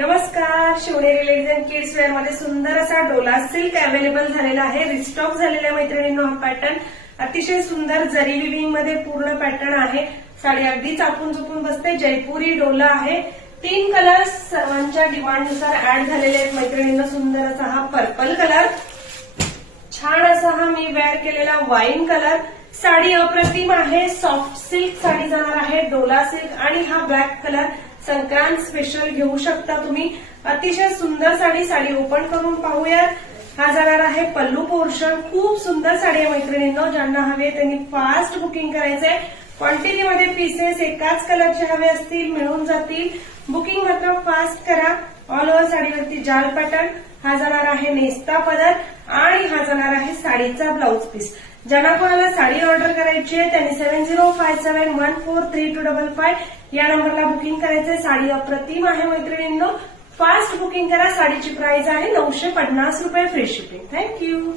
नमस्कार. Shivneri ladies and kids wear मध्ये सुंदर असा डोला सिल्क अवेलेबल झालेला आहे. रिस्टॉक झालेल्या मैत्रिणींनो हा पॅटर्न अतिशय सुंदर जरी विविंग मध्ये पूर्ण पॅटर्न आहे. साडी अगदी चापून चुपून बसते. जयपुरी डोला आहे. 3 कलर्स सर्वांच्या डिमांडनुसार ऍड झालेले आहेत मैत्रिणींना. सुंदर असा हा पर्पल कलर, छान असा हा मी वेअर केलेला वाईन कलर. साडी अप्रतिम आहे. सॉफ्ट सिल्क साडी जाणार आहे. डोला सिल्क आणि हा ब्लॅक कलर संक्रांत स्पेशल घेऊ शकता तुम्ही. अतिशय सुंदर साडी ओपन करून पाहूयात. हा जाणार आहे पल्लू पोर्शन. खूप सुंदर साडी आहे मैत्रिणींनो. ज्यांना हवे त्यांनी फास्ट बुकिंग करायचंय. क्वांटिटीमध्ये पीसेस एकाच कलरचे हवे असतील मिळून जातील. बुकिंग मात्र फास्ट करा. ऑल ओव्हर साडीवरती जाल पॅटर्न. हा जाणार आहे नेस्ता पदर आणि हा जाणार आहे साडीचा ब्लाउज पीस. ज्यांना कोणाला साडी ऑर्डर करायची आहे त्यांनी 7057143255 या नंबरला बुकिंग करायचंय. साडी अप्रतिम आहे मैत्रिणींनो. फास्ट बुकिंग करा. साडीची प्राइस आहे 950 रुपये फ्री शिपिंग. थँक्यू.